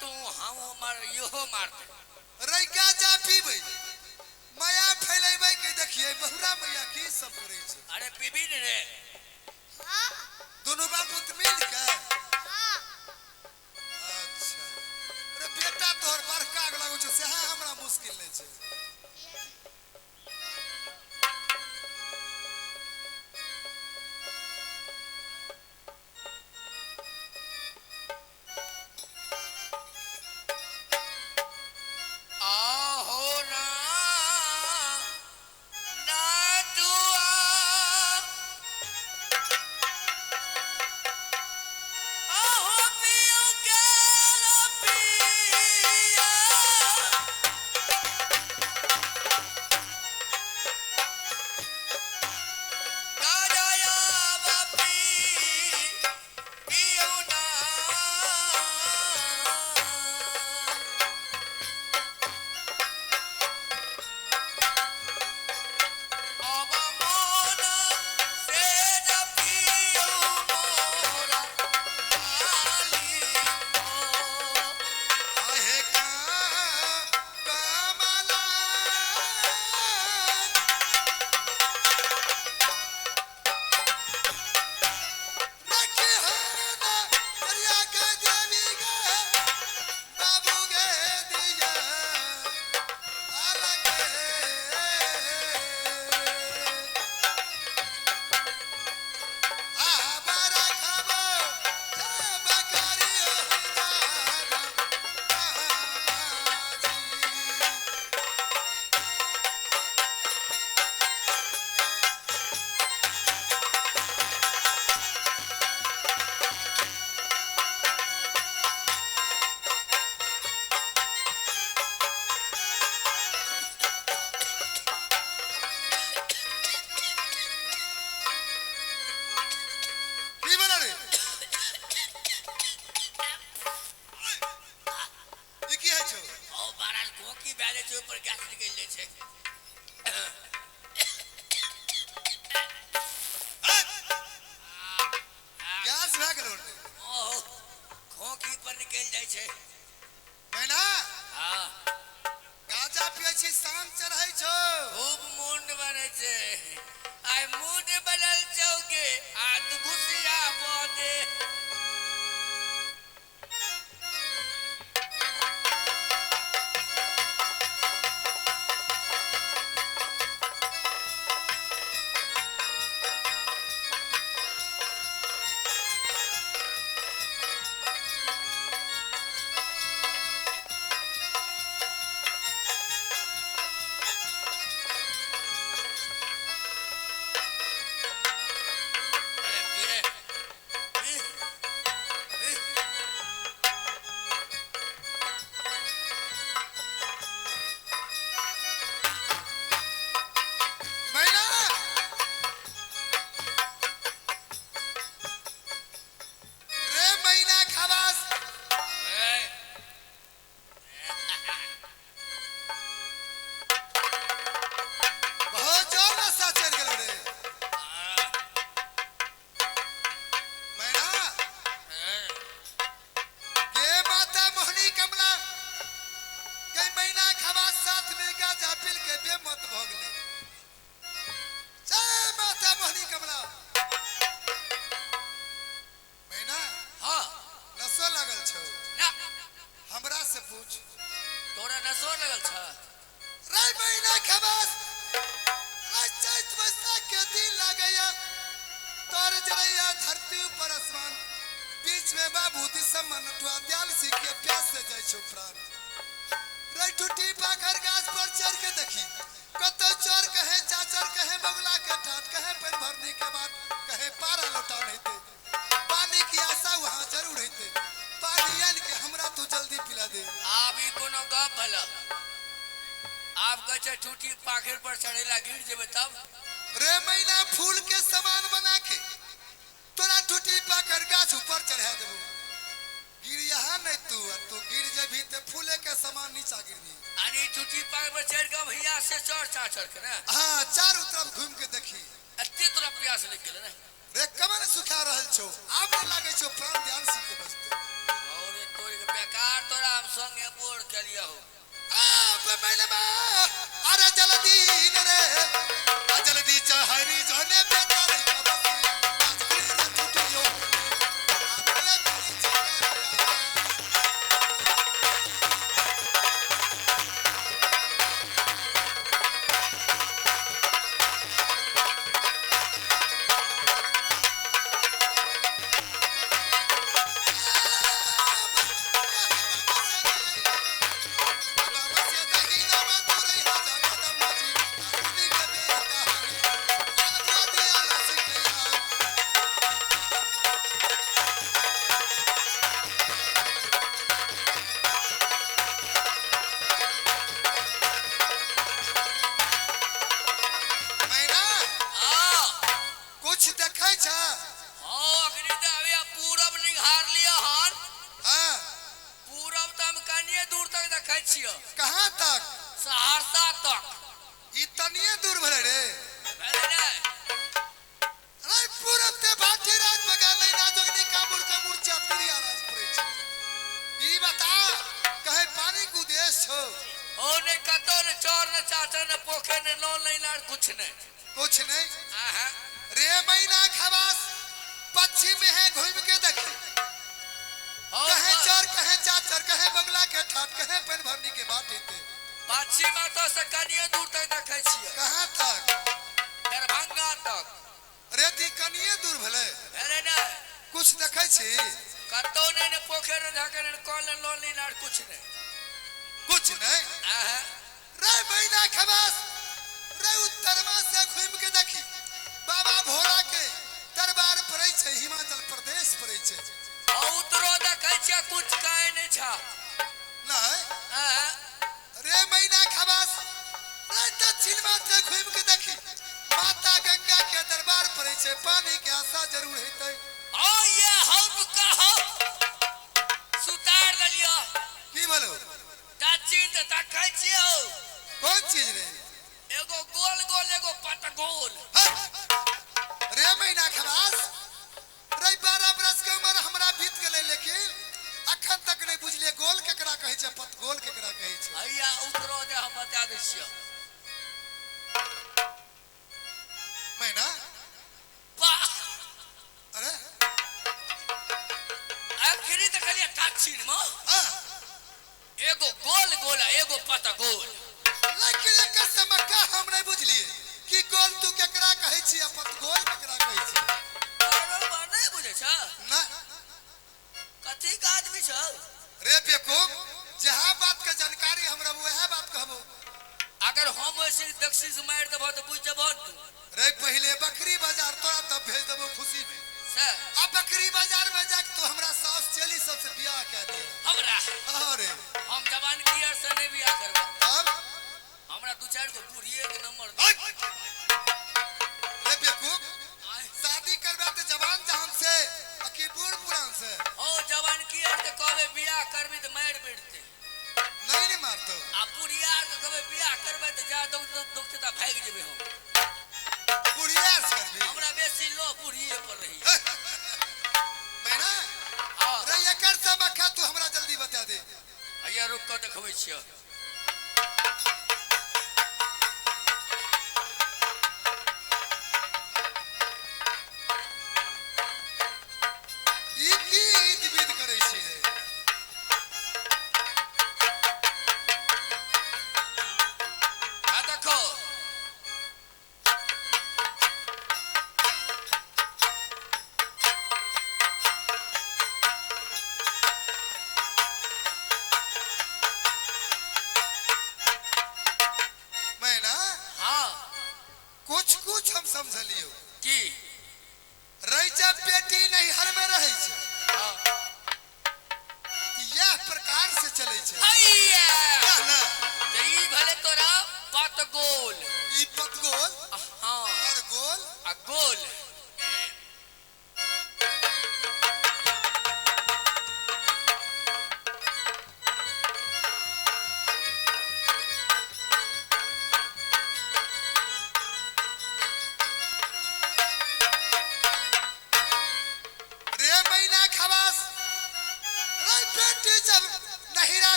तू हम मार यो मारते रे गाजा पीबे माया फैलेबे के देखिए बहुरा मैया की सब करे छे अरे पीबी ने रे हां दोनों बाप पुत मिल के हां अच्छा रे बेटा तोहर बड़का लागो छे से हमरा मुश्किल नहीं छे ठूठी पाखर पर चढ़ेला गिर जेबे तब रे मैना फूल के सामान बना के तोरा ठूठी पाखर गाछ ऊपर चढ़ा देबो गिर यहाँ नहीं तू गिर जेबी ते फूले के सामान नीचा गिरनी अरे ठूठी पाखर पर चढ़ के भैया से चढ़ के ना हां चारों तरफ घूम के देखी अत्ते तोरा प्यास लग गेल ना रे कमन सुखा रहल छौ आब न लागे छौ प्राण ध्यान से के बसते और तोरे के कार तोरा हम संगे बोर्ड के लिया हो मैंने अरे जल्दी रे जल्दी चहरी जोने बेटा रे कहाँ तक सहरसा तक इतनिए दूर भले रे पहले नहीं अरे पूरा ते भाटी राज बगा नहीं ना जोगनी कामुर चापड़ी आराज पड़े छे ई बता कहे पानी को देश हो ओने कतो ने चोर ने चाचा ने पोखे ने लो नहीं लाड़ कुछ नहीं आहा रे महीना खवास पश्चिम में है घूम के देखे कहे चोर कहे चाचर कहे बंगला के ठाट कहे पेन भरनी के बात हेते पश्चिम में तो से कनिए दूर तक देखे छिए कहां तक दरभंगा तक रे ती कनिए दूर भले अरे नहीं कुछ देखे छी कतो ने पोखे ने धाके ने कॉल ने लो नहीं लाड़ कुछ नहीं आहा रे महीना खवास रे उत्तर में से घूम के देखी बाबा भोला के दरबार पड़े छे हिमाचल प्रदेश पड़े छे उतरो देखे छिए कुछ काहे नहीं छा नहीं आहा रे महीना खवास रे दक्षिण में से घूम के देखी माता गंगा के दरबार पड़े छे पानी के आशा जरूर हेतै ओ ये हम कहो सुतार दलियो की बोलो दक्षिण त देखे छिए कौन चीज रे एगो गोल गोल एगो पट गोल रे महीना खवास रे 12 बरस के उम्र हमरा बीत गेले लेकिन अखन तक नहीं बुझलिए गोल केकरा कहै छै पत गोल केकरा कहै छै भैया उतरो दे हम बता दै छियो महीना बा अरे आखिरी तक लिया दक्षिण में हां एगो गोल गोल एगो पट गोल लेकिन एकर समक्का हम नहीं बुझलिए कि गोल तू केकरा कहै छी पत गोल केकरा कहै छी बरोबर नहीं बुझे छ ना कथी का आदमी छ रे बेवकूफ जहां बात के जानकारी हमरा वह बात कहबो अगर हम ऐसे दक्षिण से मार देबो तो बुझ जबो रे पहले बकरी बाजार तोरा तब भेज देबो खुशी में सर अब बकरी बाजार में जाके तो हमरा सास चली सबसे बियाह कर दे हमरा अरे हम जवान की यार से नहीं बियाह करबो अब हमरा दो चार गो बुढ़िए के नंबर दे रे बेवकूफ शादी करबे तो जवान जहान से कि बूढ़ पुरान से ओ जवान की यार के कहबे बियाह करबी तो मार बिड़ते नहीं मारतो आ बुढ़िया के कहबे बियाह करबे तो जा दुखता भाग जेबे हम बुढ़िया से करबी हमरा बेसी लो बुढ़िए पर रही मैना हां रे एकर समक्का तू हमरा जल्दी बता दे भैया रुक के देखबै छियो ई की विध करे छी रे आ देखो मैना हां कुछ हम समझलियो की रैचा बेटी नहीं हर में रहे छै हां यह प्रकार से चले छै हैया क्या ना तो ई भले तोरा पत गोल ई पतगोल हां और गोल आ गोल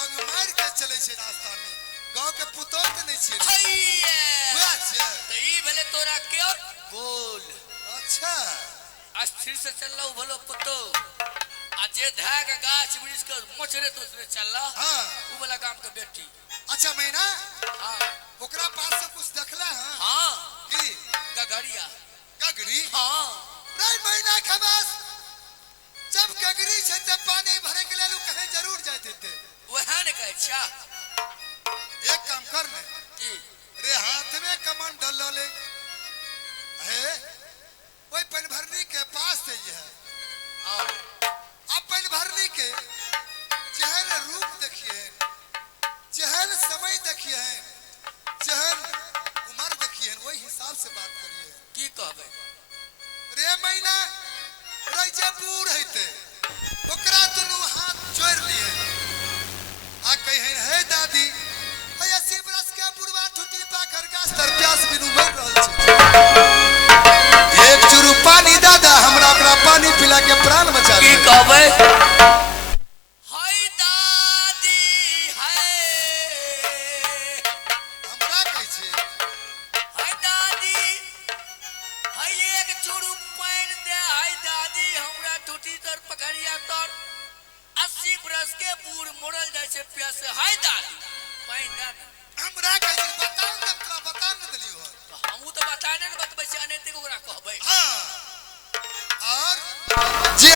लवंग मार के चले छे रास्ता में गांव के पुतौह त नहीं छे हइया अच्छा तो ई भले तोरा के और गोल अच्छा अस्थिर से चल रहा भलो पुतो आज जे धाग गाछ वृक्ष के मोचरे तो उसने चलला हां उ वाला काम के बेटी अच्छा मैना हां ओकरा पास से कुछ देखला हां हां की गगरिया गगरी हां रे मैना खबास जब गगरी से ते पानी भरे के लेलू कहे जरूर जाते थे वहां ने कहे अच्छा एक काम कर ने की रे हाथ में कमंडल ले है ओए पन भरनी के पास से ये है और अब पन भरनी के चहल रूप देखिए चहल समय देखिए चहल उम्र देखिए वही हिसाब से बात करिए की कहबे रे मैना रजे बूढ़ हैते ओकरा दुनु हाथ जोड़ लिए आ कहे हे दादी भैया शिवरस के बुढ़वा ठुटी पाकर गाछ तर प्यास बिनु मर रहल छै एक चुरु पानी दादा हमरा ओकरा पानी पिला के प्राण बचा की दे कहबे हाय दादी हाय हमरा कहै छै हाय दादी हाय एक चूरू पानी दे हाय दादी हमरा टूटी तर पकड़िया तर 80 बरस के बूढ़ मोड़ल जाय छै प्यास से हाय दादी पानी दे हमरा कहै छै बताओ न तोरा बता न देलियो हमहू तो बताने न बतबै छै अनेते ओकरा कहबै हां और जे